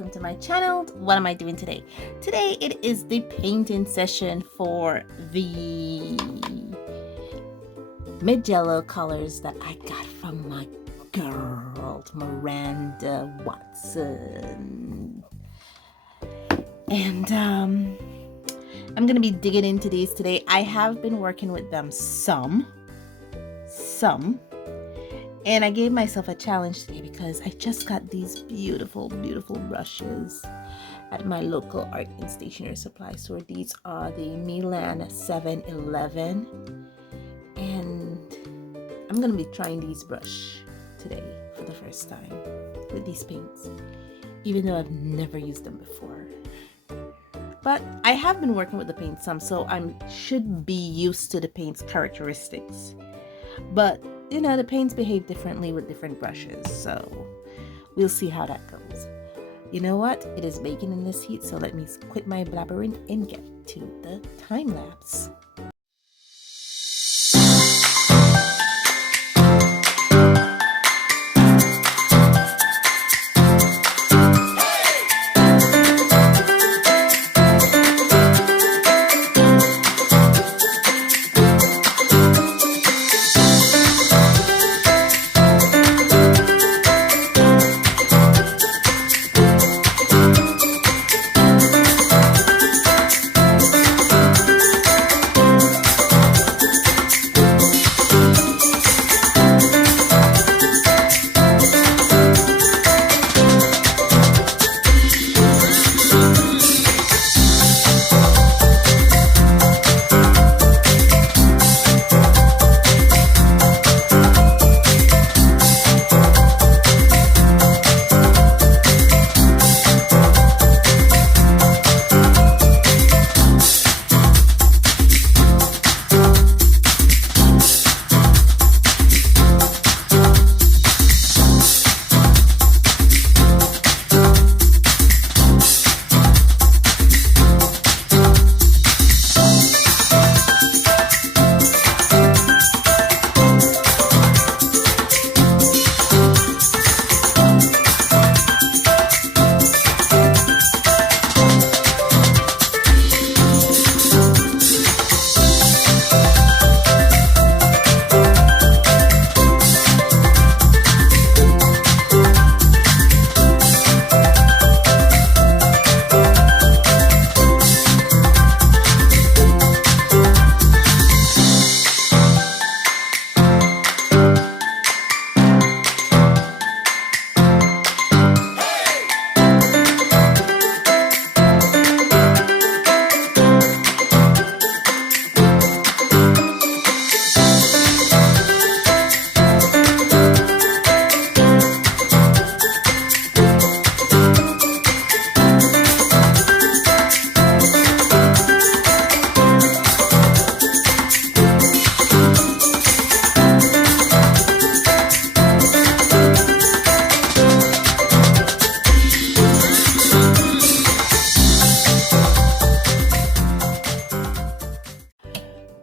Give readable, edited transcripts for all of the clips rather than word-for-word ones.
welcome to my channel. What am I doing today? Today it is the painting session for the Mijello colors that I got from my girl Miranda Watson. And I'm gonna be digging into these today. I have been working with them some, and I gave myself a challenge today because I just got these beautiful brushes at my local art and stationery supply store. These are the Miranda 711, and I'm gonna be trying these brush today for the first time with these paints, even though I've never used them before. But I have been working with the paint some, so I should be used to the paint's characteristics. But you know, the paints behave differently with different brushes, so we'll see how that goes. You know what? It is baking in this heat, so let me quit my blabbering and get to the time lapse.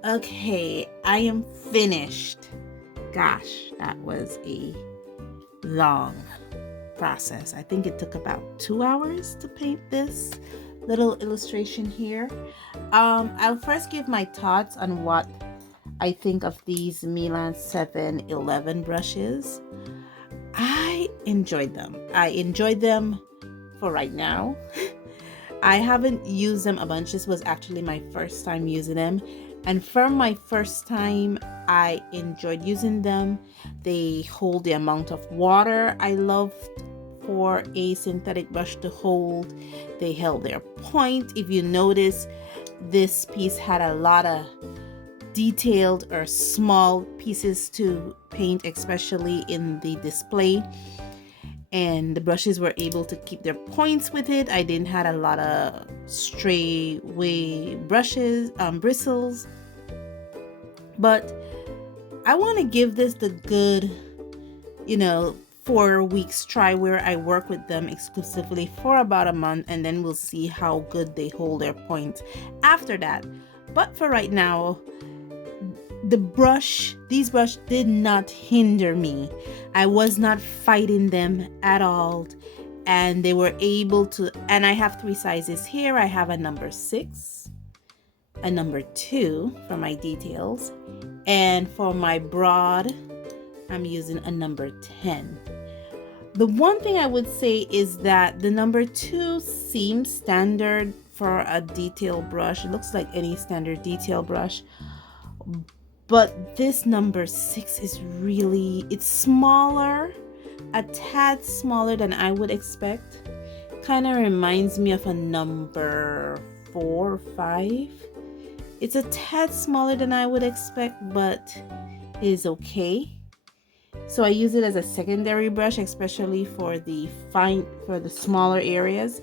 Okay, I am finished. Gosh, that was a long process. I think it took about 2 hours to paint this little illustration here. I'll first give my thoughts on what I think of these Miranda 711 brushes. I enjoyed them. I enjoyed them for right now. I haven't used them a bunch. This was actually my first time using them. And from my first time, I enjoyed using them. They hold the amount of water I loved for a synthetic brush to hold. They held their point. If you notice, this piece had a lot of detailed or small pieces to paint, especially in the display. And the brushes were able to keep their points with it. I didn't have a lot of stray way brushes, bristles. But I want to give this the good, 4 weeks try where I work with them exclusively for about a month, and then we'll see how good they hold their points after that. But for right now, these brushes did not hinder me. I was not fighting them at all, and they were able to, and I have 3 sizes here. I have a number 6, a number 2 for my details, and for my broad I'm using a number 10. The one thing I would say is that the number 2 seems standard for a detail brush. It looks like any standard detail brush, but this number 6 is really, it's smaller, a tad smaller than I would expect. Kind of reminds me of a number 4 or 5. It's a tad smaller than I would expect, but it is okay. So I use it as a secondary brush, especially for the smaller areas.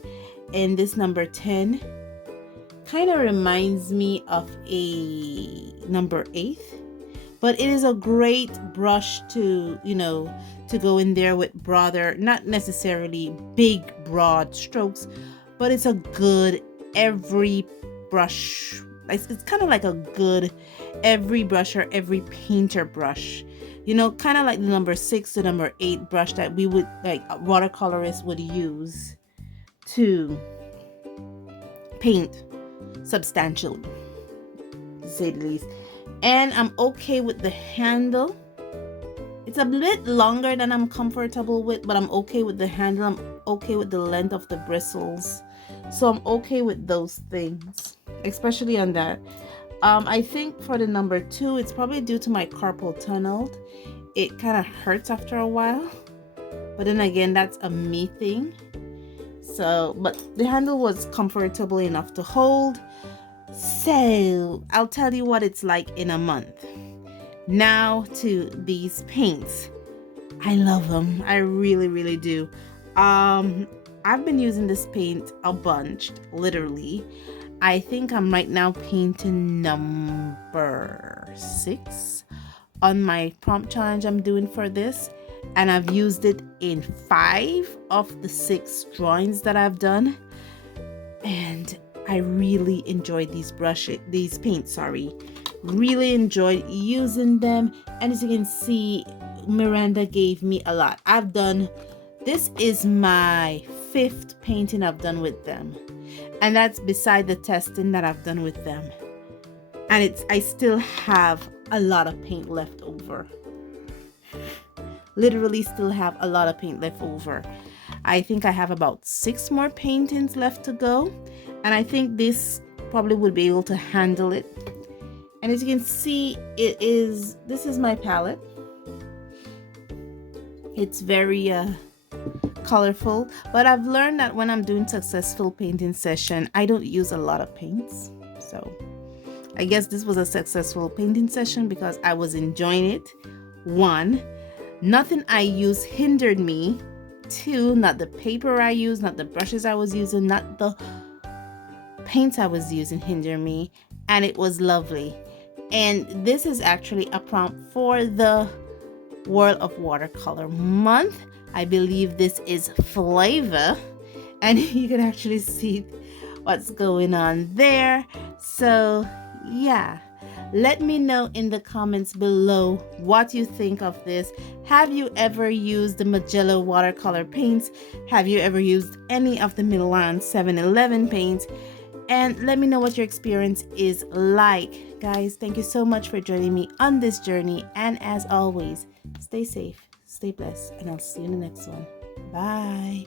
And this number 10 kind of reminds me of a number 8, but it is a great brush to, to go in there with broader, not necessarily big, broad strokes, but it's a good every brush. It's kind of like a good every brush or every painter brush. Kind of like the number 6 to number 8 brush that we would, like watercolorists would use to paint substantially, to say the least. And I'm okay with the handle. It's a bit longer than I'm comfortable with, but I'm okay with the handle. I'm okay with the length of the bristles. So I'm okay with those things, especially on that. I think for the number 2, it's probably due to my carpal tunnel. It kind of hurts after a while, but then again, that's a me thing. So, but the handle was comfortable enough to hold. So I'll tell you what it's like in a month. Now to these paints. I love them. I really, really do. I've been using this paint a bunch, literally. I think I'm right now painting number 6 on my prompt challenge I'm doing for this, and I've used it in 5 of the 6 drawings that I've done, and I really enjoyed these paints. Really enjoyed using them, and as you can see, Miranda gave me a lot. This is my 5th painting I've done with them, and that's beside the testing that I've done with them, and I still have a lot of paint left over. Literally still have a lot of paint left over. I think I have about 6 more paintings left to go, and I think this probably would be able to handle it. And as you can see, this is my palette. It's very colorful, but I've learned that when I'm doing successful painting session, I don't use a lot of paints. So I guess this was a successful painting session because I was enjoying it. 1, nothing I used hindered me. 2, not the paper I used, not the brushes I was using, not the paints I was using hinder me, and it was lovely. And this is actually a prompt for the World of Watercolor month. I believe this is flavor, and you can actually see what's going on there. So yeah, let me know in the comments below what you think of this. Have you ever used the Mijello Watercolor Paints? Have you ever used any of the Milan 711 paints? And let me know what your experience is like. Guys, thank you so much for joining me on this journey, and as always, stay safe, stay blessed, and I'll see you in the next one. Bye.